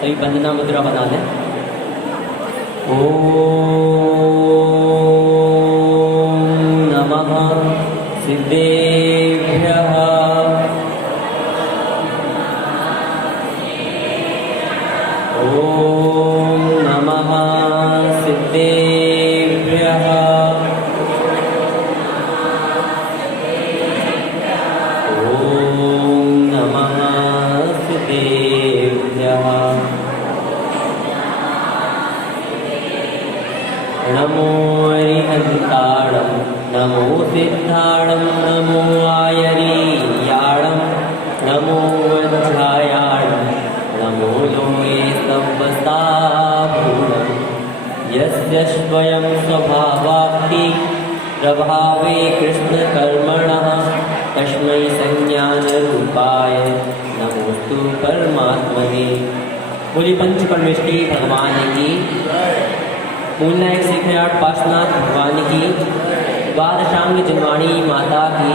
सभी वंदना मुद्रा बना लें। ओम नमः सिद्धेभ्यः। ओम नमः सिद्धेभ्यः। ओम नमः सिद्धेभ्यः। नमो हरिहन्ताणं नमो सिद्धाणं नमो आयरीयाणं नमो वज्रायाणं नमो लोके सव्वसाभूतं यस्य स्वयं स्वभावात्ति प्रभावे कृष्णकर्मणः तस्मै संज्ञानरूपाय नमोस्तु परमात्मने। बोली पंच परमेष्टि भगवान की, मूलनायक श्रीखयाट पार्श्वनाथ भगवान की, द्वादशांग जनवाणी माता की,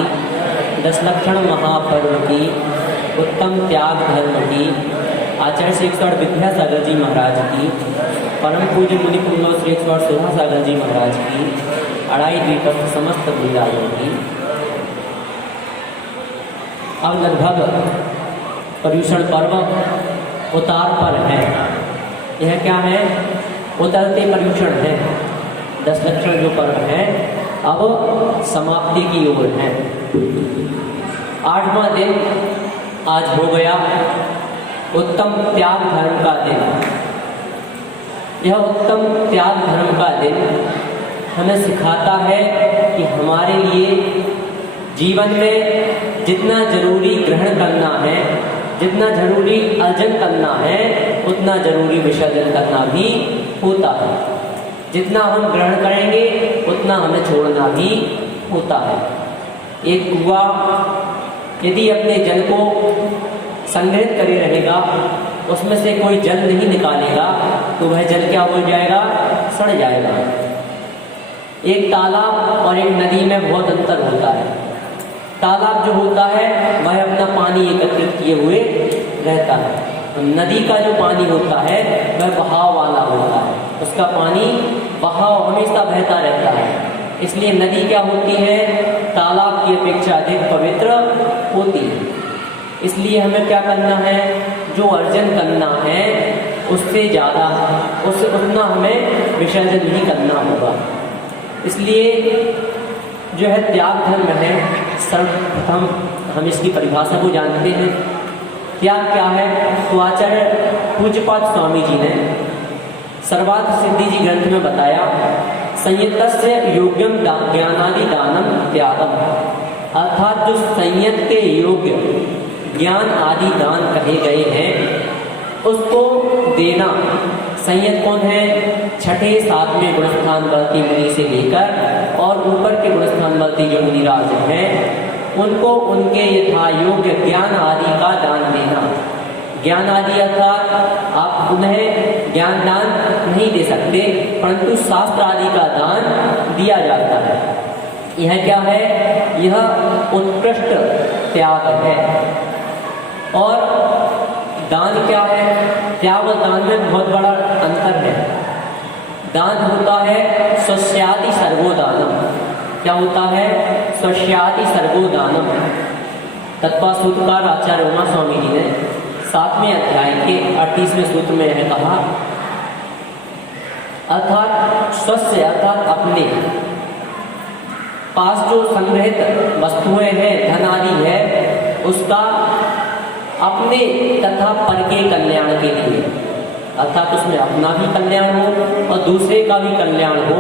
दस लक्षण महापर्व की, उत्तम त्याग धर्म की, आचार्य श्री 108 विद्यासागर जी महाराज की, परम पूज्य मुनि पुंगव श्री 108 सुधासागर जी महाराज की, अढ़ाई द्वीपस्थ समस्त वृंदावन की। अब लगभग पर्यूषण पर्व उतार पर है। यह क्या है? उतरते पर्यूषण है। 10 लक्षण जो पर्व है अब समाप्ति की ओर है। 8वां दिन आज हो गया, उत्तम त्याग धर्म का दिन। यह उत्तम त्याग धर्म का दिन हमें सिखाता है कि हमारे लिए जीवन में जितना जरूरी ग्रहण करना है, जितना जरूरी अर्जन करना है, उतना जरूरी विसर्जन करना भी होता है। जितना हम ग्रहण करेंगे उतना हमें छोड़ना भी होता है। एक कुआं यदि अपने जल को संग्रहित करे रहेगा, उसमें से कोई जल नहीं निकालेगा तो वह जल क्या हो जाएगा? सड़ जाएगा। एक तालाब और एक नदी में बहुत अंतर होता है। तालाब जो होता है वह अपना पानी एकत्रित किए हुए रहता है। नदी का जो पानी होता है वह बहाव वाला होता है, उसका पानी बहाव हमेशा बहता रहता है। इसलिए नदी क्या होती है? तालाब की अपेक्षा अधिक पवित्र होती है। इसलिए हमें क्या करना है? जो अर्जन करना है उससे ज़्यादा, उससे उतना हमें विसर्जन नहीं करना होगा। इसलिए जो है त्याग धर्म है, सर्वप्रथम हम इसकी परिभाषा को जानते हैं। त्याग क्या है? तो आचार्य पूज्यपाद स्वामी जी ने सर्वार्थ सिद्धि जी ग्रंथ में बताया, संयतस्य योग्यम ज्ञानादि दानम त्यागम, अर्थात जो संयत के योग्य ज्ञान आदि दान कहे गए हैं उसको देना। संयत कौन है? 6ठे 7वें गुणस्थान वर्ती मुनि से लेकर और ऊपर के गुणस्थान वर्ती जो मुनिराज हैं उनको उनके यथा योग्य ज्ञान आदि का दान देना। ज्ञान आदि अर्थात आप उन्हें ज्ञान दान नहीं दे सकते, परंतु शास्त्र आदि का दान दिया जाता है। यह क्या है? यह उत्कृष्ट त्याग है। और दान क्या है? त्याग और दान में बहुत बड़ा अंतर है। दान होता है स्वस्याति सर्वोदानम। क्या होता है? स्वस्याति सर्वोदानम। तत्पा सूत्रकार आचार्य उमा स्वामी जी ने 7वें अध्याय के 38वें सूत्र में यह कहा, अर्थात स्वस्य अर्थात अपने पास जो संग्रहित वस्तुएं हैं, धन आदि है, उसका अपने तथा पर के कल्याण के लिए, अर्थात उसमें अपना भी कल्याण हो और दूसरे का भी कल्याण हो,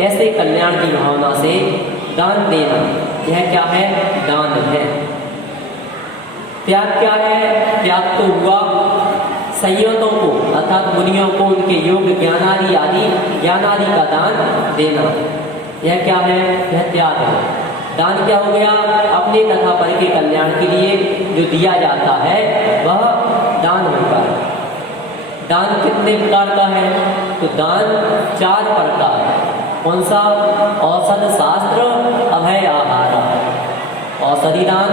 ऐसे कल्याण की भावना से दान देना, यह क्या है? दान है। त्याग क्या है? त्याग तो हुआ संयतों को अर्थात मुनियों को उनके योग ज्ञान आदि का दान देना। यह क्या है? यह त्याग है। दान क्या हो गया? अपने तथा पर के कल्याण के लिए जो दिया जाता है वह दान होता है। दान कितने प्रकार का है? तो दान 4 प्रकार। कौन सा? औषध शास्त्र अभय आहार। औषधि दान,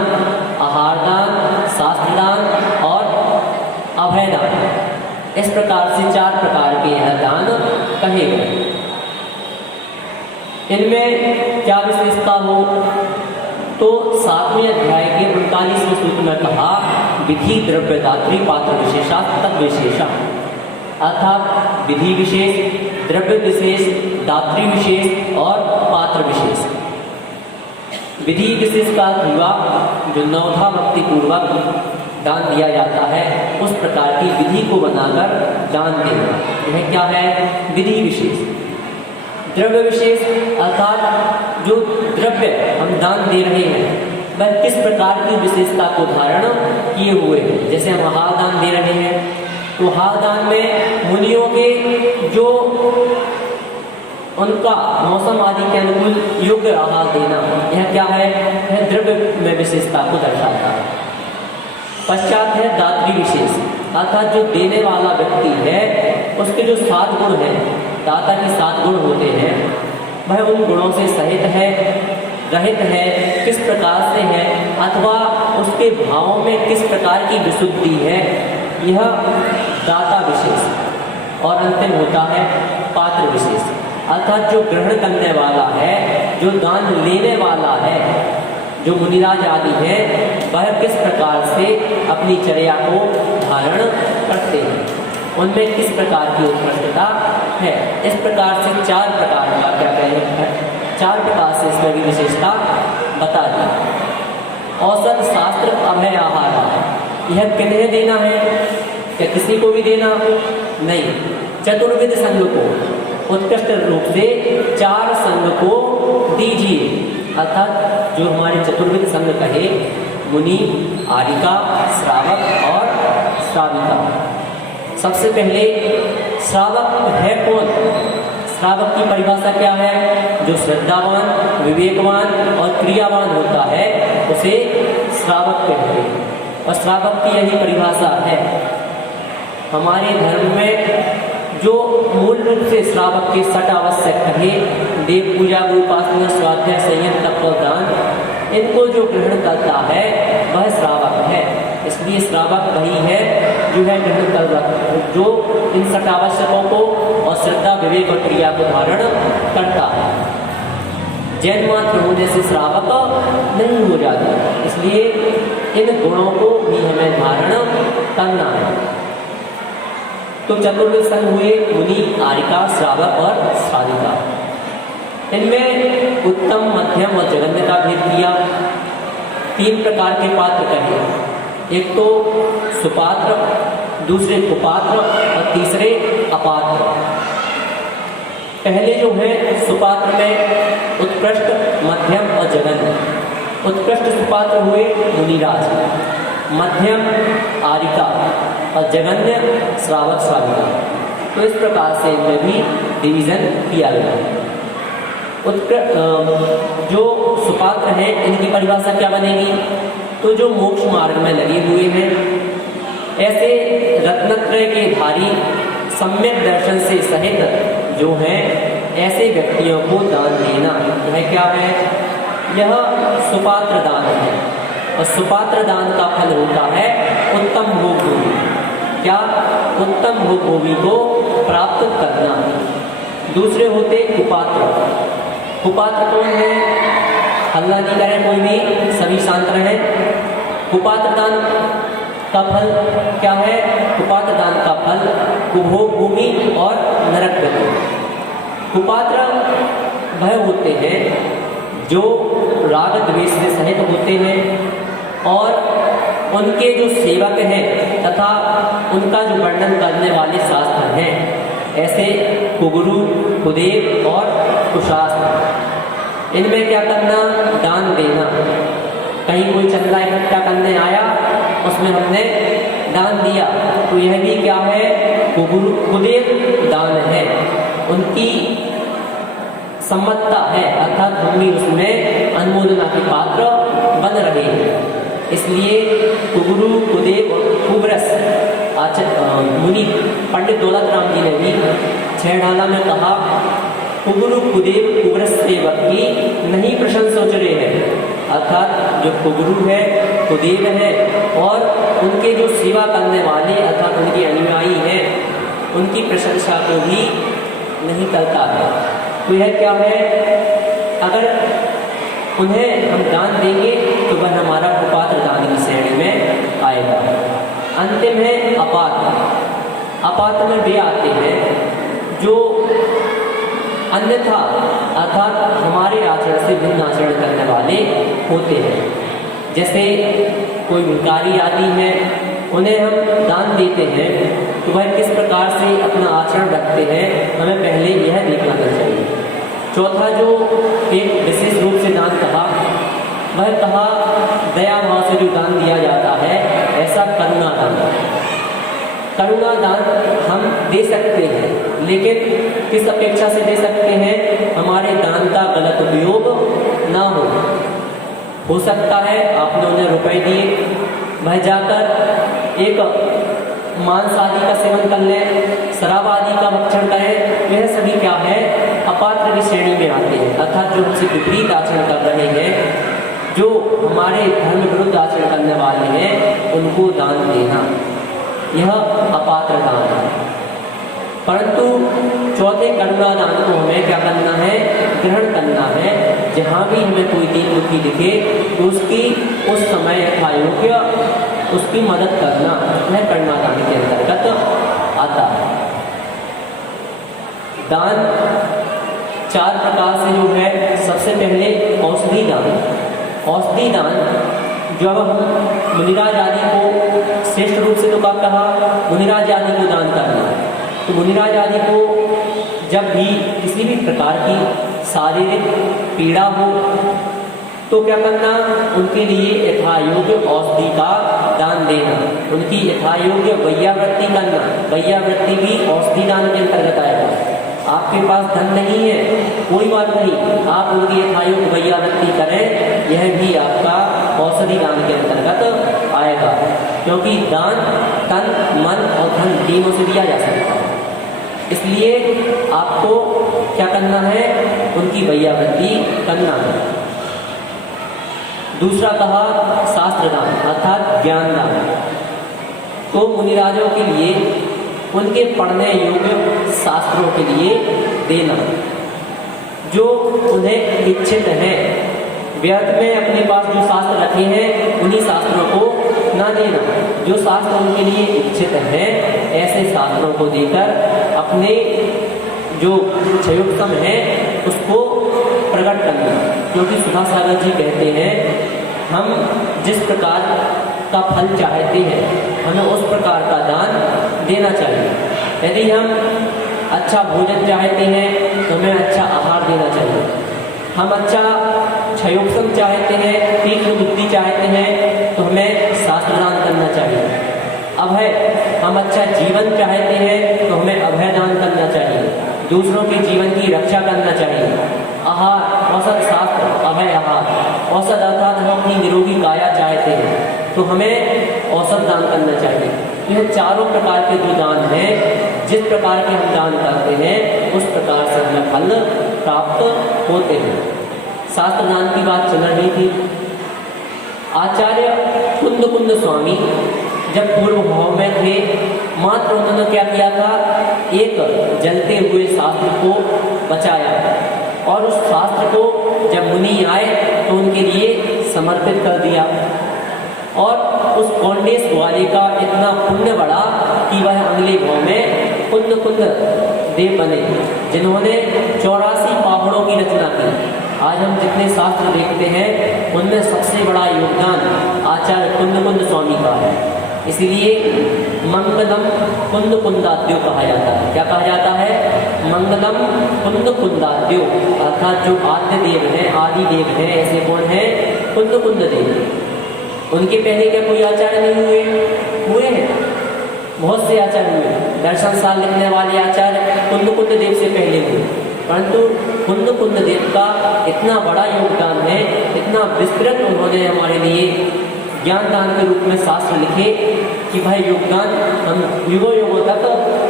आहार दान, शास्त्र दान और अभय दान। इस प्रकार से 4 प्रकार के यह दान कहे गए। इनमें क्या विशेषता हो, तो 7वें अध्याय के 39वें सूत्र में कहा विधि द्रव्य दात्री पात्र विशेषा तद विशेषा, अर्थात विधि विशेष, द्रव्य विशेष, दात्री विशेष और पात्र विशेष। विधि विशेष का हुआ जो नवधा भक्ति पूर्वक दान दिया जाता है, उस प्रकार की विधि को बनाकर दान देना, यह क्या है, विधि विशेष। द्रव्य विशेष अर्थात जो द्रव्य हम दान दे रहे हैं वह किस प्रकार की विशेषता को धारण किए हुए हैं। जैसे हम आहार दान दे रहे हैं तो आहार दान में मुनियों के जो उनका मौसम आदि के अनुकूल योग्य आहार देना, यह क्या है, यह द्रव्य में विशेषता को दर्शाता है। पश्चात है दात्री विशेष, अर्थात जो देने वाला व्यक्ति है उसके जो 7 गुण हैं, दाता के 7 गुण होते हैं, वह उन गुणों से सहित है, रहित है, किस प्रकार से है, अथवा उसके भावों में किस प्रकार की विशुद्धि है, यह दाता विशेष। और अंतिम होता है पात्र विशेष, अर्थात जो ग्रहण करने वाला है, जो दान लेने वाला है, जो मुनिराज आदि हैं, वह किस प्रकार से अपनी चर्या को धारण करते हैं, उनमें किस प्रकार की उत्कृष्टता है। इस प्रकार से 4 प्रकार का क्या कहें, 4 प्रकार से इसमें भी विशेषता बता दी। औसत शास्त्र अभय आहार, यह किन्हें देना है, क्या किसी को भी देना नहीं, चतुर्विध संघ को उत्कृष्ट रूप से 4 संघ को दीजिए, अर्थात जो हमारे चतुर्विध संघ कहे, मुनि, आरिका, श्रावक और श्राविका। सबसे पहले श्रावक है कौन, श्रावक की परिभाषा क्या है, जो श्रद्धावान, विवेकवान और क्रियावान होता है उसे श्रावक कहते हैं। और श्रावक की यही परिभाषा है। हमारे धर्म में जो मूल रूप से श्रावक के 6 आवश्यक कहे, देव पूजा, उपासना, स्वाध्याय, संयम, तप और दान, इनको जो ग्रहण करता है वह श्रावक है। इसलिए श्रावक वही है जो है ग्रहण कर, जो इन 6 आवश्यकों को और श्रद्धा, विवेक और क्रिया को धारण करता है। जैन मात्र होने से श्रावक नहीं हो जाता, इसलिए इन गुणों को भी हमें धारण करना है। तो चतुर्विध संघ हुए मुनि, आरिका, श्रावक और श्राविका। इनमें उत्तम, मध्यम और जघन्य का भेद किया। 3 प्रकार के पात्र कहे, एक तो सुपात्र, दूसरे कुपात्र और तीसरे अपात्र। पहले जो है सुपात्र में उत्कृष्ट, मध्यम और जघन्य। उत्कृष्ट सुपात्र हुए मुनिराज, मध्यम आरिका और जघन्य श्रावक, श्राविका। तो इस प्रकार से इनमें भी डिवीजन किया गया। जो सुपात्र हैं इनकी परिभाषा क्या बनेगी, तो जो मोक्ष मार्ग में लगे हुए हैं, ऐसे रत्नत्रय के धारी, सम्यक दर्शन से सहित जो हैं, ऐसे व्यक्तियों को दान देना, यह क्या है, यह सुपात्र दान है। और सुपात्र दान का फल होता है उत्तम भोग, क्या, उत्तम भोगी को प्राप्त करना। दूसरे होते कुपात्र। कुपात्र कौन है, हल्ला नहीं करें कोई भी, सभी शांत रहें। कुपात्र दान का फल क्या है, कुपात्र दान का फल कुभोग भूमि और नरक गति। कुपात्र वह होते हैं जो राग द्वेष से सहित होते हैं और उनके जो सेवक हैं तथा उनका जो वर्णन करने वाले शास्त्र हैं, ऐसे कुगुरु, कुदेव और कुशास्त्र। इनमें क्या करना, दान देना। कहीं कोई चंदा इकट्ठा करने आया, उसमें हमने दान दिया, तो यह भी क्या है, कुगुरु, कुदेव दान है। उनकी सम्मतता है, अर्थात हम भी उसमें अनुमोदना के पात्र बन रहे हैं। इसलिए कुगुरु, कुदेव, कुब्रस मुनि पंडित दौलत राम जी ने भी 6 ढाला में कहा, कुगुरु, कुदेव, कुब्रस सेवक की नहीं प्रशंसा उचरे है। अर्थात जो कुगुरु है, कुदेव है और उनके जो सेवा करने वाले अर्थात उनके अनुयायी हैं, उनकी प्रशंसा को भी नहीं करता है। तो यह क्या है, अगर उन्हें हम दान देंगे तो वह हमारा कुपात्र दान की श्रेणी में आएगा। अंतिम है अपात्र। अपात्र में वे आते हैं जो अन्यथा अर्थात हमारे आचरण से भिन्न आचरण करने वाले होते हैं। जैसे कोई भिखारी आदि है, उन्हें हम दान देते हैं तो वह किस प्रकार से अपना आचरण रखते हैं, हमें पहले यह देखना चाहिए। चौथा जो एक विशेष रूप से दान कहा, वह कहा दया भाव से जो दान दिया जाता है, ऐसा करुणा दान। करुणा दान हम दे सकते हैं, लेकिन किस अपेक्षा से दे सकते हैं, हमारे दान का गलत उपयोग ना हो सकता है आपने उन्हें रुपए दिए, वह जाकर एक मांस आदि का सेवन कर ले, शराब आदि का भक्षण करे, यह सभी क्या है, अपात्र की श्रेणी में आते हैं। अर्थात जो हमसे विपरीत आचरण कर रहे हैं, जो हमारे धर्म विरुद्ध आचरण करने वाले हैं, उनको दान देना, यह अपात्र दान है। परंतु चौथे करुणा दान को हमें क्या करना है, ग्रहण करना है। जहाँ भी हमें कोई दीन दुखी दिखे तो उसकी उस समय यथायोग्य उसकी मदद करना, यह करुणा दान के अंतर्गत आता है। दान 4 प्रकार से जो है, सबसे पहले औषधि दान। औषधि दान जब हम मुनिराज आदि को श्रेष्ठ रूप से तो क्या कहा, मुनिराज आदि को दान करना। तो मुनिराज आदि को जब भी किसी भी प्रकार की शारीरिक पीड़ा हो तो क्या करना, उनके लिए यथायोग्य औषधि का दान देना, उनकी यथायोग्य वैयावृत्ति करना। वैयावृत्ति भी औषधि दान के अंतर्गत आएगा। आपके पास धन नहीं है, कोई बात नहीं, आप उनकी यथायोग्य वैयावृत्ति करें, यह भी आपका औषधि दान के अंतर्गत आएगा। क्योंकि दान तन, मन और धन तीनों से दिया जा सकता है, इसलिए आपको क्या करना है, उनकी वैयावृत्ति करना है। दूसरा कहा शास्त्र दान अर्थात ज्ञान दान। तो मुनिराजों के लिए उनके पढ़ने योग्य शास्त्रों के लिए देना, जो उन्हें इच्छित है। व्यर्थ में अपने पास जो शास्त्र रखे हैं, उन्हीं शास्त्रों को ना देना। जो शास्त्र उनके लिए इच्छित है, ऐसे शास्त्रों को देकर अपने जो क्षयोत्तम है उसको प्रकट करना। क्योंकि सुधा सागर जी कहते हैं, हम जिस प्रकार का फल चाहते हैं, हमें उस प्रकार का दान देना चाहिए। यदि हम अच्छा भोजन चाहते हैं तो हमें अच्छा आहार देना चाहिए। हम अच्छा क्षयोत्तम चाहते हैं, तीक्ष्ण बुद्धि चाहते हैं, तो हमें शास्त्र दान करना चाहिए। अभय, हम अच्छा जीवन चाहते हैं तो हमें अभय दान करना चाहिए, दूसरों के जीवन की रक्षा करना चाहिए। आहार, औषध शास्त्र, अभय आहार। औषध अर्थात हम अपनी निरोगी काया चाहते हैं तो हमें औषध दान करना चाहिए। यह चारों प्रकार के जो दान हैं, जिस प्रकार के हम दान करते हैं, उस प्रकार से हमें फल प्राप्त होते हैं। शास्त्र दान की बात चल रही थी। आचार्य कुंद स्वामी जब पूर्व भाव में थे, मात्र उन्होंने क्या किया था, एक जलते हुए शास्त्र को बचाया और उस शास्त्र को जब मुनि आए तो उनके लिए समर्पित कर दिया। और उस कौंडेश वाले का इतना पुण्य बढ़ा कि वह अगले भाव में कुंद देव बने, जिन्होंने 84 पहाड़ों की रचना की। आज हम जितने शास्त्र देखते हैं, उनमें सबसे बड़ा योगदान आचार्य कुंद स्वामी का है। इसलिए मंगलम कुंदाद्यो कहा जाता है। क्या कहा जाता है, मंगलम कुंदाद्यो, अर्थात जो आद्य देव हैं, आदि देव हैं, ऐसे कौन है, कुंद देव। उनके पहले क्या कोई आचार्य नहीं हुए हैं, बहुत से आचार्य हुए। दर्शन साल लिखने वाले आचार्य कुंद देव से पहले हुए, परंतु कुंद देव का इतना बड़ा योगदान है, इतना विस्तृत उन्होंने हमारे लिए ज्ञान दान के रूप में शास्त्र लिखे कि भाई योगदान हम युगों तक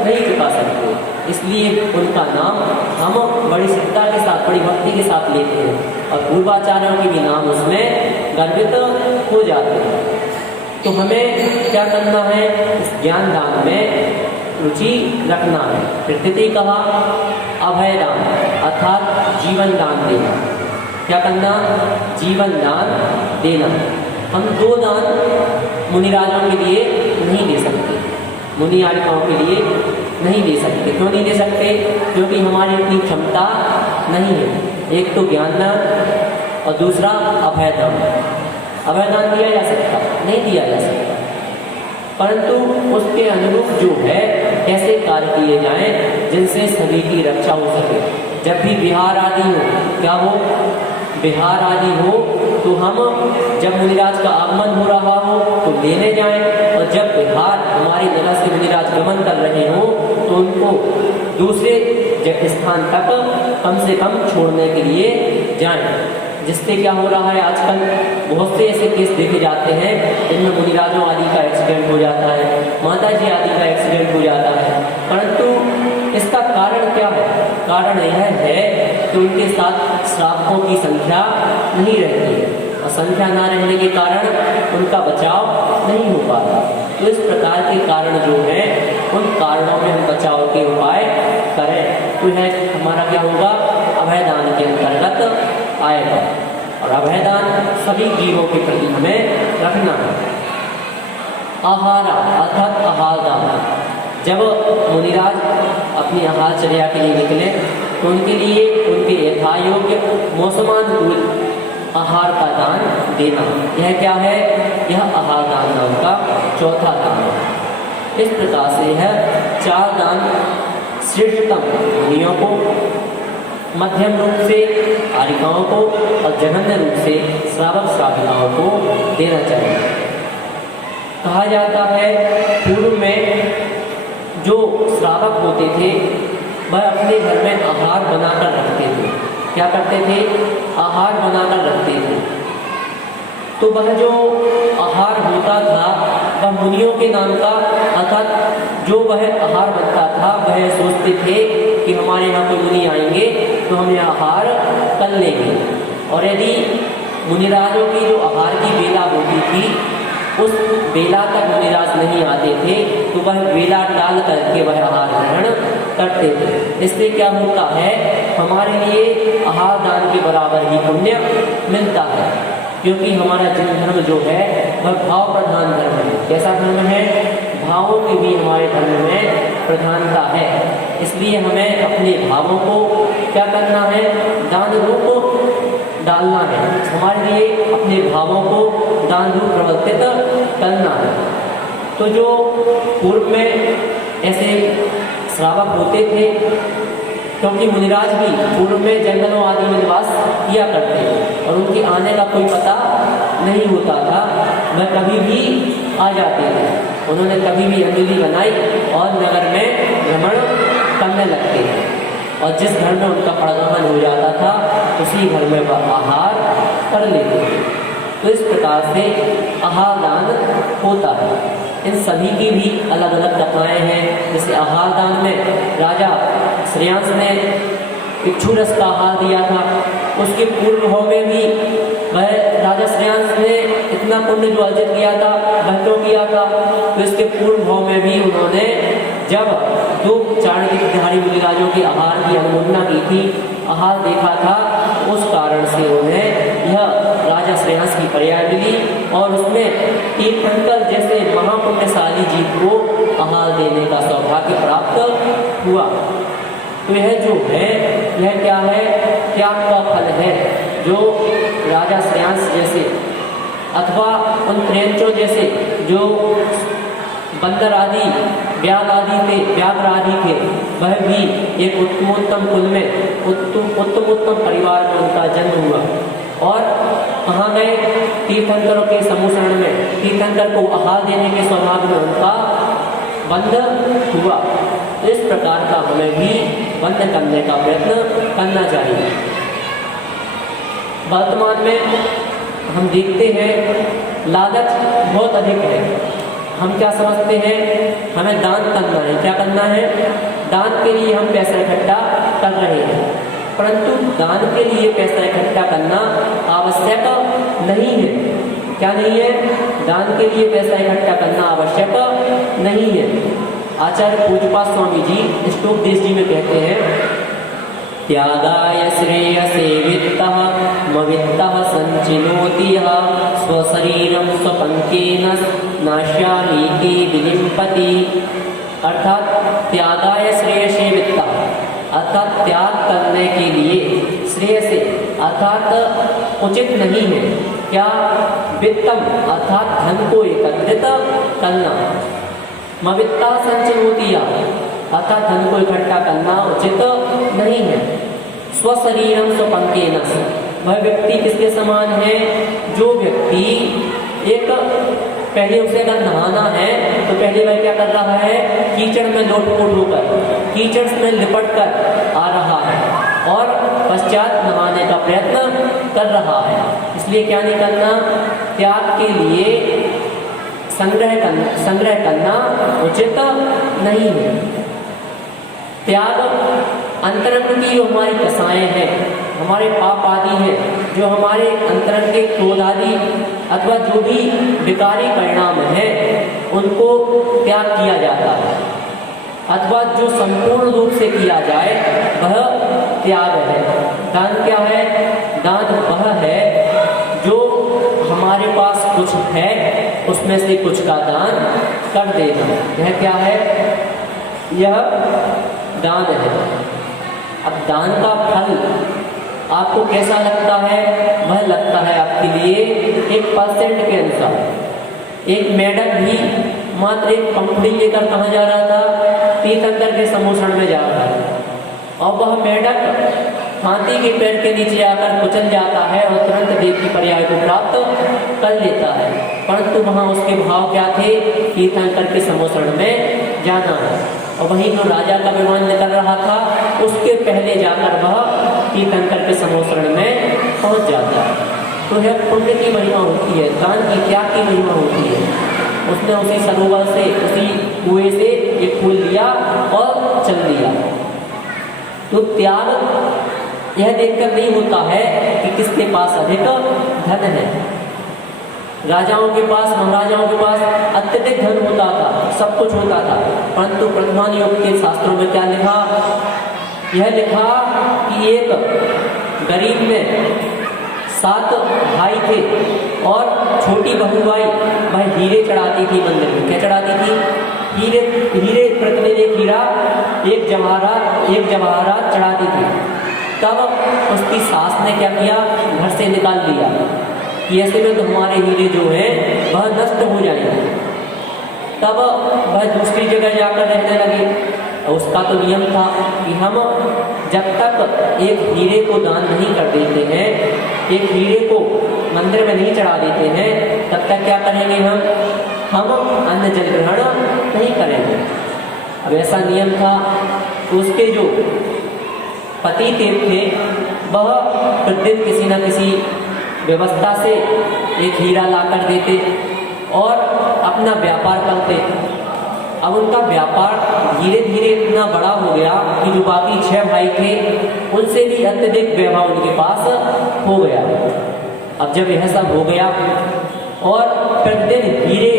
नहीं चुका सकते। इसलिए उनका नाम हम बड़ी श्रद्धा के साथ, बड़ी भक्ति के साथ लेते हैं और पूर्वाचार्यों के भी नाम उसमें गर्वित हो जाते हैं। तो हमें क्या करना है, इस ज्ञान दान में रुचि रखना है। फिर तृतीय कहा अभय दान अर्थात जीवन दान देना। क्या करना? जीवन दान देना। हम 2 दान मुनिराजों के लिए नहीं दे सकते, मुनि यारिकाओं के लिए नहीं दे सकते। क्यों नहीं दे सकते? क्योंकि हमारी इतनी क्षमता नहीं है। एक तो ज्ञान दान और दूसरा अभय दान। अभय दान दिया जा सकता? नहीं दिया जा सकता, परंतु उसके अनुरूप जो है कैसे कार्य किए जाएं जिनसे सभी की रक्षा हो सके। जब भी विहार आदि हो, क्या हो? विहार आदि हो तो हम जब मुनिराज का आगमन हो रहा हो तो लेने जाएं, और जब विहार हमारी नगर से मुनिराज गमन कर रहे हो तो उनको दूसरे स्थान तक कम से कम छोड़ने के लिए जाएं। जिससे क्या हो रहा है, आजकल बहुत से ऐसे केस देखे जाते हैं जिनमें मुनिराजों आदि का एक्सीडेंट हो जाता है, माता जी आदि का एक्सीडेंट हो जाता है। परंतु इसका कारण क्या है? कारण यह है कि उनके साथ श्रावकों की संख्या नहीं रहती है, और संख्या ना रहने के कारण उनका बचाव नहीं हो पाता। तो इस प्रकार के कारण जो है, उन कारणों में हम बचाव के उपाय करें। तो यह हमारा क्या होगा? अभयदान के अंतर्गत आएगा। और अभयदान सभी जीवों के प्रति हमें रखना है। आहारा अर्थात आहार दान। जब मुनिराज अपनी आहारचर्या के लिए निकले तो उनके लिए उनके यथायोग्य मौसमानुकूल आहार का दान देना। यह क्या है? यह आहार दान नाम का चौथा दान है। इस प्रकार से यह 4 दान श्रेष्ठतम मुनियों को, मध्यम रूप से आरिकाओं को और जघन्य रूप से श्रावक श्राविकाओं को देना चाहिए। कहा जाता है पूर्व में जो श्रावक होते थे वह अपने घर में आहार बनाकर रखते थे। क्या करते थे? आहार बनाकर रखते थे। तो वह जो आहार होता था वह मुनियों के नाम का, अर्थात जो वह आहार बनता था वह सोचते थे कि हमारे यहाँ कोई मुनि आएंगे तो हम यह आहार कर लेंगे। और यदि मुनिराजों की जो आहार की बेला होती थी उस बेला तक मुनिराज नहीं आते थे तो वह बेला टाल करके वह आहार ग्रहण करते थे। इससे क्या होता है? हमारे लिए आहार दान के बराबर ही पुण्य मिलता है, क्योंकि हमारा जैन धर्म जो है वह भाव प्रधान धर्म है। कैसा धर्म है? भावों की भी हमारे धर्म में प्रधानता है। इसलिए हमें अपने भावों को क्या करना है? दान रूप डालना है। हमारे लिए अपने भावों को दान रूप प्रवर्तित करना है। तो जो पूर्व में ऐसे श्रावक होते थे, क्योंकि मुनिराज भी पूर्व में जंगलों आदि में निवास किया करते और उनके आने का कोई पता नहीं होता था, वह कभी भी आ जाते थे। उन्होंने कभी भी अंजलि बनाई और नगर में भ्रमण करने लगते थे, और जिस घर में उनका पड़गमन हो जाता था उसी घर में वह आहार कर लेते थे। तो इस प्रकार से आहार दान होता है। इन सभी की भी अलग अलग कथाएं हैं। जैसे आहार दान में राजा श्रेयांश ने इक्षु रस का आहार दिया था, उसके पूर्व भाव में भी वह राजा श्रेयांश ने इतना पुण्य जो अर्जित किया था वह क्यों किया था? तो इसके पूर्व भाव में भी उन्होंने जब 2 चाणक्यधारी मुनिराजों के आहार की अनुमोदना की थी, आहार देखा था, उस कारण से उन्हें यह राजा श्रेयांश की पर्याय मिली और उसमें तीर्थंकर जैसे महापुण्यशाली जीव को आहार देने का सौभाग्य प्राप्त हुआ। तो यह जो है यह क्या है? त्याग का फल है, जो राजा श्रेयांश जैसे अथवा उन त्रेंचों जैसे जो बंदर आदि व्याघ्र आदि थे, वह भी एक उत्तमोत्तम कुल में उत्तमोत्तम परिवार में उनका जन्म हुआ। और कहाँ गए? तीर्थंकरों के समूह शरण में तीर्थंकर को आहार देने के स्वभाव में उनका बंध हुआ। तो इस प्रकार का हमें भी बंध करने का प्रयत्न करना चाहिए। वर्तमान में हम देखते हैं लालच बहुत अधिक है। हम क्या समझते हैं? हमें दान करना है। क्या करना है? दान के लिए हम पैसा इकट्ठा कर रहे हैं, परंतु दान के लिए पैसा इकट्ठा करना आवश्यक नहीं है। क्या नहीं है? दान के लिए पैसा इकट्ठा करना आवश्यक नहीं है। आचार्य पूज्यपाद स्वामी जी श्लोकदेश जी में कहते हैं, त्यागाय श्रेयसे वित्तः मवित्तः संचिनोति यः स्वशरीरं स्वपंकेन नाश्यामीति विलिम्पति। अर्थात त्यागाय श्रेयसे वित्तः, अर्थात त्याग करने के लिए श्रेयसे अर्थात उचित नहीं है क्या, वित्तम अर्थात धन को एकत्रित करना, मवित्ता संचिनोति अर्थात धन को इकट्ठा करना उचित नहीं है। स्वशरीरम स्वपंकेन, वह व्यक्ति किसके समान है, जो व्यक्ति एक पहले उसे अगर नहाना है तो पहले वह क्या कर रहा है, कीचड़ में लोटपोट होकर कीचड़ में लिपट कर आ रहा है और पश्चात नहाने का प्रयत्न कर रहा है। इसलिए क्या नहीं करना, त्याग के लिए संग्रह करना उचित नहीं है। त्याग अंतरंग की जो हमारी दशाएं हैं, हमारे पाप आदि हैं, जो हमारे अंतरंग के क्रोध आदि अथवा जो भी विकारी परिणाम है उनको त्याग किया जाता है, अथवा जो संपूर्ण रूप से किया जाए वह त्याग है। दान क्या है, दान वह है जो हमारे पास कुछ है उसमें से कुछ का दान कर देना, यह क्या है, यह दान है। अब दान का फल आपको कैसा लगता है, वह लगता है आपके लिए 1% के अनुसार। एक मेढक भी मात्र एक पंखुड़ी लेकर कहाँ जा रहा था, तीर्थंकर के समोषण में जा रहा था, और वह मेढक हाथी के पैर के नीचे आकर कुचल जाता है और तुरंत देव की पर्याय को प्राप्त कर लेता है। परंतु वहां उसके भाव क्या थे, तीर्थंकर के समोषण में जाना है, और वहीं जो राजा का विमान निकल रहा था उसके पहले जाकर वह तीर्थंकर के समोषण में पहुंच जाता है। तो यह पुण्य की महिमा होती है, दान की त्याग की महिमा होती है। उसने उसी सरोवर से, उसी कुएं से एक फूल लिया और चल दिया। तो त्याग यह देखकर नहीं होता है कि किसके पास अधिक धन है। राजाओं के पास, महाराजाओं के पास अत्यधिक धन होता था, सब कुछ होता था, परंतु वर्तमान युग के शास्त्रों में क्या लिखा, यह लिखा कि एक गरीब में 7 भाई थे और छोटी बहुबाई वह हीरे चढ़ाती थी मंदिर में। क्या चढ़ाती थी, हीरे प्रतिदिन हीरा, एक जवाहरात चढ़ाती थी। तब उसकी सास ने क्या किया, घर से निकाल दिया कि ऐसे में तो हमारे हीरे जो हैं वह नष्ट हो जाएंगे। तब वह दूसरी जगह जाकर रहने लगे। उसका तो नियम था कि हम जब तक एक हीरे को दान नहीं कर देते हैं, एक हीरे को मंदिर में नहीं चढ़ा देते हैं, तब तक क्या करेंगे, हम अन्न जल ग्रहण नहीं करेंगे। अब ऐसा नियम था। तो उसके जो पति देव थे वह प्रतिदिन किसी न किसी व्यवस्था से एक हीरा लाकर देते और अपना व्यापार करते। अब उनका व्यापार धीरे धीरे इतना बड़ा हो गया कि जो बाकी 6 भाई थे उनसे भी अत्यधिक वैभव उनके पास हो गया। अब जब यह सब हो गया और प्रतिदिन हीरे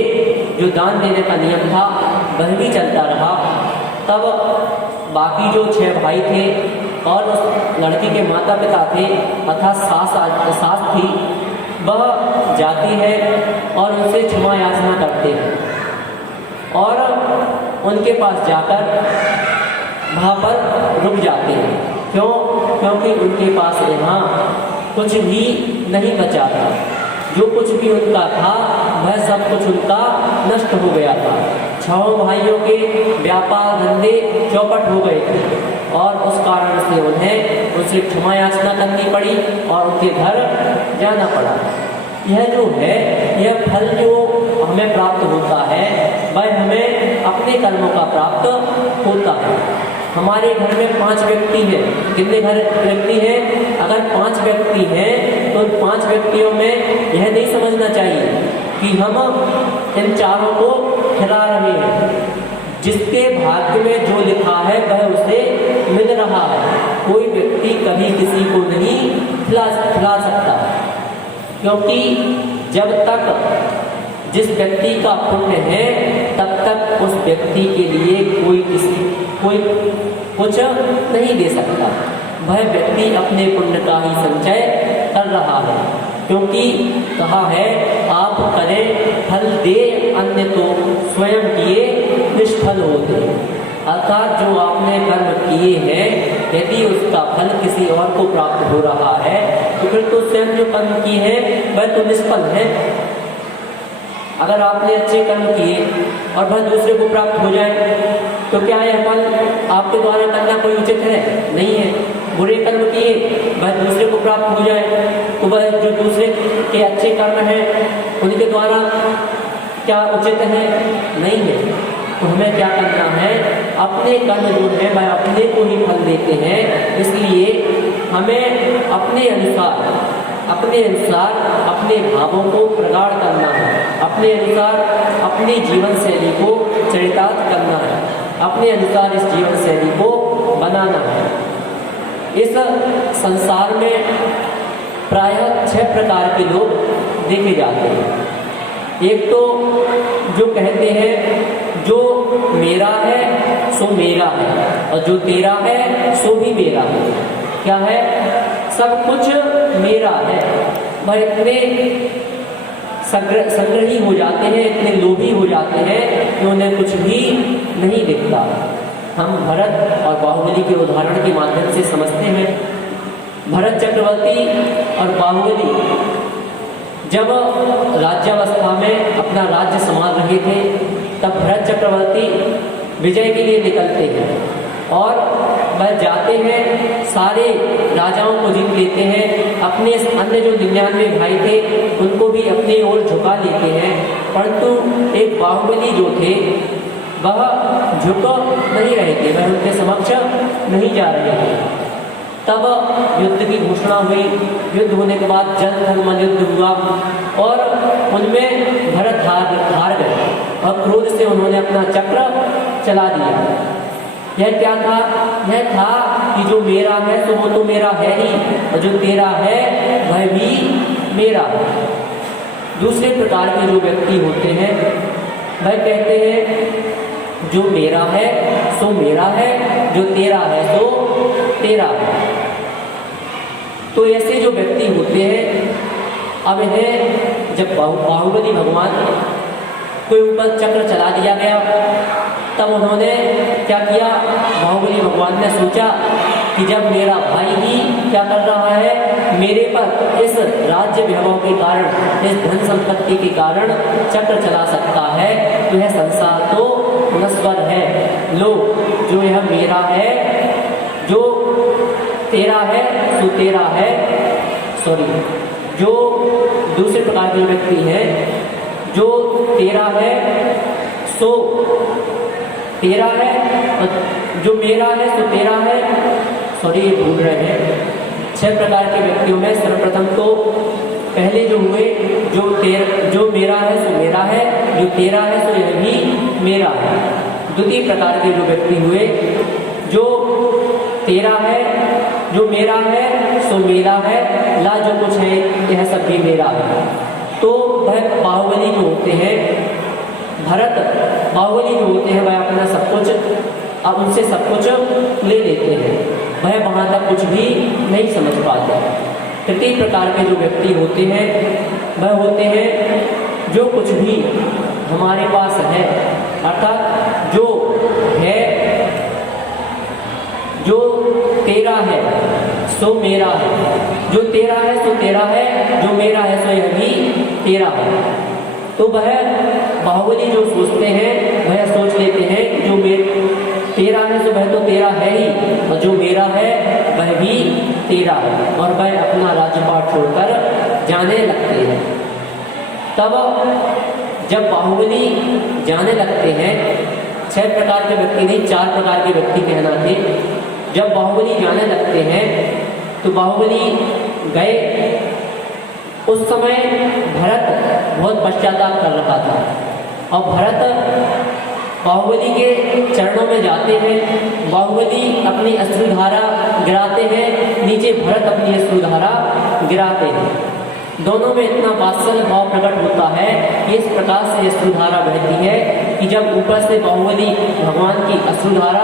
जो दान देने का नियम था वह भी चलता रहा, तब बाकी जो 6 भाई थे और उस लड़की के माता पिता थे अर्थात सास थी, वह जाती है और उनसे क्षमा याचना करते हैं और उनके पास जाकर वहाँ पर रुक जाते हैं। क्यों? क्योंकि उनके पास यहाँ कुछ भी नहीं बचा था। जो कुछ भी उनका था वह सब कुछ उनका नष्ट हो गया था। 6 भाइयों के व्यापार धंधे चौपट हो गए थे और उस कारण से उन्हें उनसे क्षमा याचना करनी पड़ी और उनके घर जाना पड़ा। यह जो है, यह फल जो हमें प्राप्त होता है वह हमें अपने कर्मों का प्राप्त होता है। हमारे घर में 5 व्यक्ति हैं। कितने व्यक्ति हैं? अगर 5 व्यक्ति हैं तो 5 व्यक्तियों में यह नहीं समझना चाहिए कि हम इन चारों को खिला रहे हैं। जिसके भाग्य में जो लिखा है वह उसे मिल रहा है। कोई व्यक्ति कभी किसी को नहीं खिला सकता, क्योंकि जब तक जिस व्यक्ति का पुण्य है तब तक उस व्यक्ति के लिए कोई कुछ नहीं दे सकता। वह व्यक्ति अपने पुण्य का ही संचय कर रहा है, क्योंकि कहा है आप करें फल दे अन्य तो स्वयं किए निष्फल होते। अर्थात जो आपने कर्म किए हैं यदि उसका फल किसी और को प्राप्त हो रहा है तो फिर तो स्वयं जो कर्म किए हैं वह तो निष्फल है। अगर आपने अच्छे कर्म किए और वह दूसरे को प्राप्त हो जाए तो क्या यह फल आपके द्वारा करना कोई उचित है? नहीं है। बुरे कर्म किए वह दूसरे को प्राप्त हो जाए तो वह जो दूसरे के अच्छे कर्म हैं उनके द्वारा क्या उचित है? नहीं है। तो हमें क्या करना है? अपने कर्म जो है वह अपने को ही फल देते हैं, इसलिए हमें अपने अनुसार अपने भावों को प्रगाढ़ करना है, अपने अनुसार अपनी जीवन शैली को चरितार्थ करना है, अपने अनुसार इस जीवन शैली को बनाना है। इस संसार में प्रायः 6 प्रकार के लोग देखे जाते हैं। एक तो जो कहते हैं जो मेरा है सो मेरा है और जो तेरा है सो भी मेरा है। क्या है? सब कुछ मेरा है। वह इतने संग्रही हो जाते हैं, इतने लोभी हो जाते हैं कि उन्हें कुछ भी नहीं दिखता। हम भरत और बाहुबली के उदाहरण के माध्यम से समझते हैं। भरत चक्रवर्ती और बाहुबली जब राज्यावस्था में अपना राज्य संभाल रहे थे तब भरत चक्रवर्ती विजय के लिए निकलते हैं और वह जाते हैं, सारे राजाओं को जीत लेते हैं, अपने अन्य जो 99 भाई थे उनको भी अपनी ओर झुका लेते हैं, परंतु एक बाहुबली जो थे वह झुक नहीं रहे थे, वह उनके समक्ष नहीं जा रहे थे। तब युद्ध की घोषणा हुई। युद्ध होने के बाद जल थल युद्ध हुआ और उनमें भरत हार गए और क्रोध से उन्होंने अपना चक्र चला दिया। यह क्या था? यह था कि जो मेरा है तो वो तो मेरा है ही और जो तेरा है वह भी मेरा है। दूसरे प्रकार के जो व्यक्ति होते हैं वह कहते हैं जो मेरा है सो मेरा है, जो तेरा है तो तेरा है। तो ऐसे जो व्यक्ति होते हैं, अब इन्हें जब बाहुबली भगवान के ऊपर चक्र चला दिया गया तब उन्होंने क्या किया? बाहुबली भगवान ने सोचा कि जब मेरा भाई ही क्या कर रहा है, मेरे पर इस राज्य वैभव के कारण, इस धन संपत्ति के कारण चक्र चला सकता है तो यह संसार तो नश्वर है। लो, जो यह मेरा है, जो तेरा है तो तेरा है, जो दूसरे प्रकार के व्यक्ति है, जो तेरा है सो तेरा है और जो मेरा है सो तेरा है। ये भूल रहे हैं। 6 प्रकार के व्यक्तियों में सर्वप्रथम तो पहले जो हुए, जो मेरा है सो मेरा है, जो तेरा है सो यह भी मेरा है। द्वितीय प्रकार के जो व्यक्ति हुए, जो तेरा है, जो मेरा है सो मेरा है, ला जो कुछ है यह सब भी मेरा है। तो वह बाहुबली जो होते हैं, भरत बाहुबली जो होते हैं, वह अपना सब कुछ, अब उनसे सब कुछ ले लेते हैं, वह वहाँ तक कुछ भी नहीं समझ पाते। तृतीय प्रकार के जो व्यक्ति होते हैं वह होते हैं जो कुछ भी हमारे पास है, अर्थात जो है, जो तेरा है सो मेरा है, जो तेरा है सो तेरा है, जो मेरा है सो यह भी तेरा है। तो वह बाहुबली जो सोचते हैं वह सोच लेते हैं जो तेरा है सो वह तो तेरा है ही और जो मेरा है वह भी तेरा है, और वह अपना राज्यपाट छोड़कर जाने लगते हैं। तब जब बाहुबली जाने लगते हैं, 6 प्रकार के व्यक्ति नहीं 4 प्रकार के व्यक्ति कहना थे, जब बाहुबली जाने लगते हैं तो बाहुबली गए। उस समय भरत बहुत पश्चाताप कर रहा था और भरत बाहुबली के चरणों में जाते हैं। बाहुबली अपनी अश्रुधारा गिराते हैं नीचे, भरत अपनी अश्रुधारा गिराते हैं। दोनों में इतना वात्सल्य भाव प्रकट होता है कि इस प्रकार से अश्रुधारा बहती है कि जब ऊपर से बाहुबली भगवान की अश्रुधारा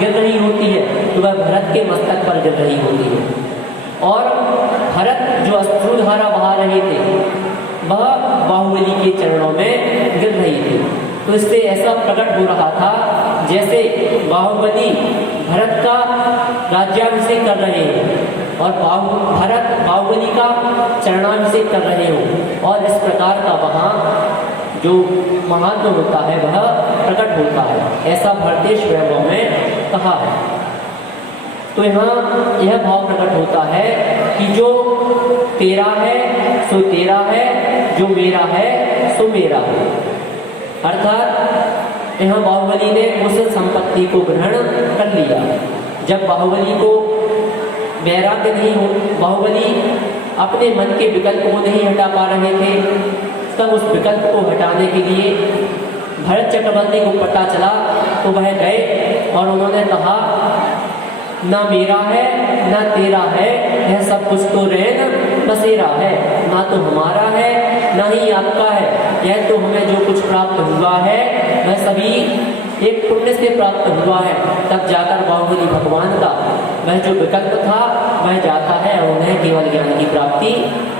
गिर रही होती है तो वह भरत के मस्तक पर गिर रही होती है और भरत जो अश्रुधारा बहा रहे थे वह बाहुबली के चरणों में गिर रही थी। तो इससे ऐसा प्रकट हो रहा था जैसे बाहुबली भरत का राज्याभिषेक कर रहे हैं और भरत बाहुबली का चरणाभिषेक कर रहे हो और इस प्रकार का वहाँ जो महात्म होता है वह प्रकट होता है, ऐसा भरतेश वैभव में कहा है। तो यहाँ यह भाव प्रकट होता है कि जो तेरा है सो तेरा है, जो मेरा है सो मेरा है। अर्थात यहाँ बाहुबली ने उस संपत्ति को ग्रहण कर लिया। जब बाहुबली को वैराग्य नहीं हो, बाहुबली अपने मन के विकल्प को नहीं हटा पा रहे थे, तब उस विकल्प को हटाने के लिए भरत चक्रवर्ती को पता चला तो वह गए और उन्होंने कहा ना मेरा है ना तेरा है, यह सब कुछ तो रैन बसेरा है, ना तो हमारा है ना ही आपका है, यह तो हमें जो कुछ प्राप्त हुआ है वह सभी एक पुण्य से प्राप्त हुआ है। तब जाकर बाहुबली भगवान का वह जो विकल्प था वह जाता है और उन्हें केवल ज्ञान की प्राप्ति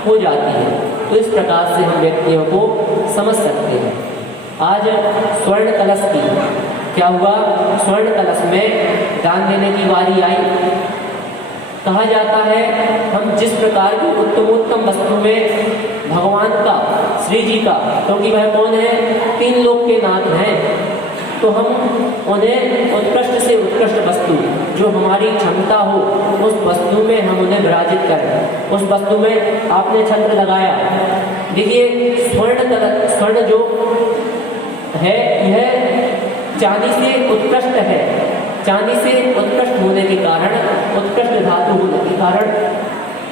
हो जाती है। तो इस प्रकार से हम व्यक्तियों को समझ सकते हैं। आज स्वर्ण कलश की क्या हुआ, स्वर्ण कलश में दान देने की बारी आई। कहा जाता है हम जिस प्रकार की उत्तमोत्तम वस्तु में भगवान का, श्री जी का, क्योंकि वह कौन है, 3 लोक के नाथ हैं, तो हम उन्हें उत्कृष्ट से उत्कृष्ट वस्तु जो हमारी क्षमता हो उस वस्तु में हम उन्हें विराजित करें। उस वस्तु में आपने छत्र लगाया, देखिए स्वर्ण जो है यह चांदी से उत्कृष्ट है, चांदी से उत्कृष्ट होने के कारण, उत्कृष्ट धातु होने के कारण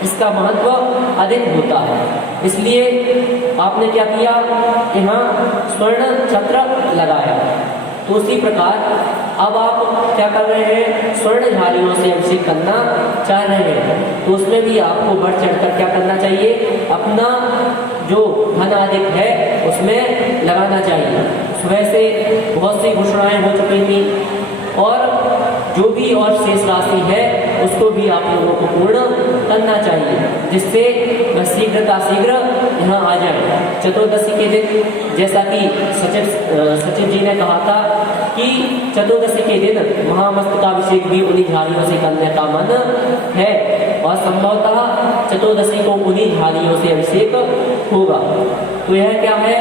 इसका महत्व अधिक होता है। इसलिए आपने क्या किया, यहाँ स्वर्ण छत्र लगाया। तो उसी प्रकार अब आप क्या कर रहे हैं, स्वर्ण झालियों से अभिषेक करना चाह रहे हैं, तो उसमें भी आपको बढ़ चढ़कर क्या करना चाहिए, अपना जो धन अधिक है उसमें लगाना चाहिए। सुबह से बहुत सी घोषणाएं हो चुकी थी और जो भी और शेष राशि है उसको भी आप लोगों को पूर्ण करना चाहिए, जिससे वह शीघ्र यहाँ आ जाए। चतुर्दशी के दिन जैसा कि सचिव जी ने कहा था कि चतुर्दशी के दिन महामस्तकाभिषेक भी उन्हीं झालियों से करने का मन है और संभवतः चतुर्दशी को उन्हीं झालियों से अभिषेक होगा। तो यह क्या है,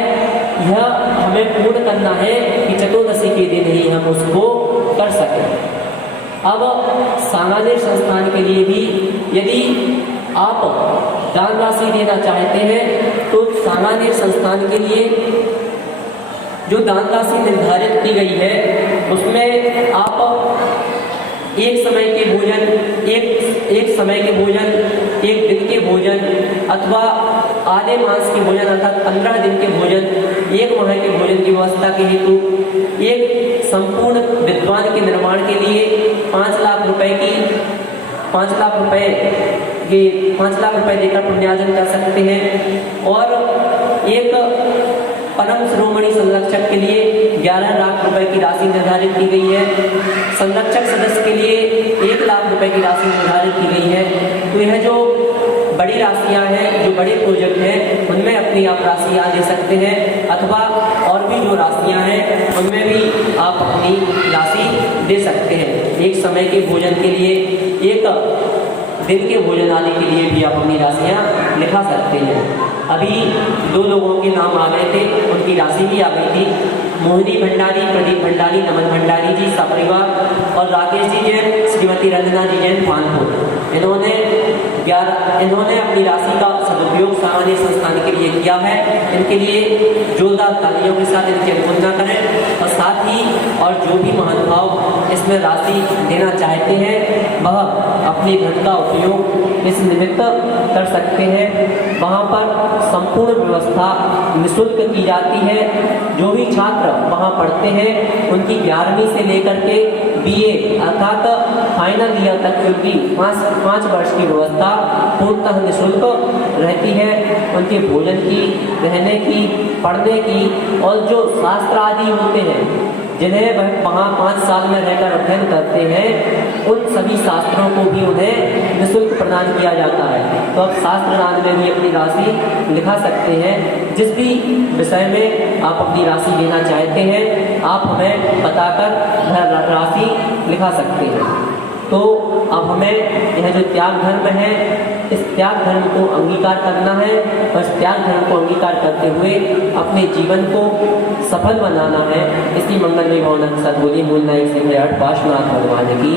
यह हमें पूर्ण करना है कि चतुर्दशी के दिन ही हम उसको कर सकें। अब सामाजिक संस्थान के लिए भी यदि आप दान राशि देना चाहते हैं तो सामाजिक संस्थान के लिए जो दान राशि निर्धारित की गई है उसमें आप एक समय के भोजन, एक समय के भोजन, एक दिन के भोजन अथवा आधे मास के भोजन अर्थात 15 दिन के भोजन, 1 माह के भोजन की व्यवस्था के हेतु एक संपूर्ण विद्वान के निर्माण के लिए 5 लाख रुपए देकर पुण्यार्जन कर सकते हैं और एक परम श्रोमणी संरक्षक के लिए 11 लाख रुपए की राशि निर्धारित की गई है। संरक्षक सदस्य के लिए 1 लाख रुपए की राशि निर्धारित की गई है। तो यह जो बड़ी राशियां हैं, जो बड़े प्रोजेक्ट हैं, उनमें अपनी आप राशियां दे सकते हैं अथवा और भी जो राशियां हैं उनमें भी आप अपनी राशि दे सकते हैं। एक समय के भोजन के लिए, एक दिन के भोजन आदि के लिए भी आप अपनी राशियां लिखा सकते हैं। अभी 2 लोगों के नाम आ गए थे, उनकी राशि भी आ गई थी, मोहिनी भंडारी, प्रदीप भंडारी, नमन भंडारी जी सपरिवार और राकेश जी जैन, श्रीमती रंजना जी जैन फानपुर। इन्होंने अपनी राशि का सदुपयोग सामाजिक संस्थान के लिए किया है। इनके लिए जोरदार तालियों के साथ इनकी अनुमोदना करें और साथ ही और जो भी महानुभाव इसमें राशि देना चाहते हैं वह अपने धन का उपयोग इस निमित्त कर सकते हैं। वहाँ पर संपूर्ण व्यवस्था निःशुल्क की जाती है। जो भी छात्र वहाँ पढ़ते हैं उनकी 11वीं से लेकर के BA अर्थात फाइनल ईयर तक उनकी 5 वर्ष की व्यवस्था पूर्णतः निःशुल्क रहती है। उनके भोजन की, रहने की, पढ़ने की और जो शास्त्र आदि होते हैं जिन्हें वह वहाँ 5 साल में रहकर अध्ययन करते हैं, उन सभी शास्त्रों को भी उन्हें निःशुल्क प्रदान किया जाता है। तो आप शास्त्र दान में भी अपनी राशि लिखा सकते हैं। जिस भी विषय में आप अपनी राशि लेना चाहते हैं, आप हमें बताकर वह राशि लिखा सकते हैं। तो अब हमें यह जो त्याग धर्म है, इस त्याग धर्म को अंगीकार करना है और इस त्याग धर्म को अंगीकार करते हुए अपने जीवन को सफल बनाना है। इसी मंगलमय भवन सद्गुणी मूल नायक से 8 पार्श्वनाथ भगवान की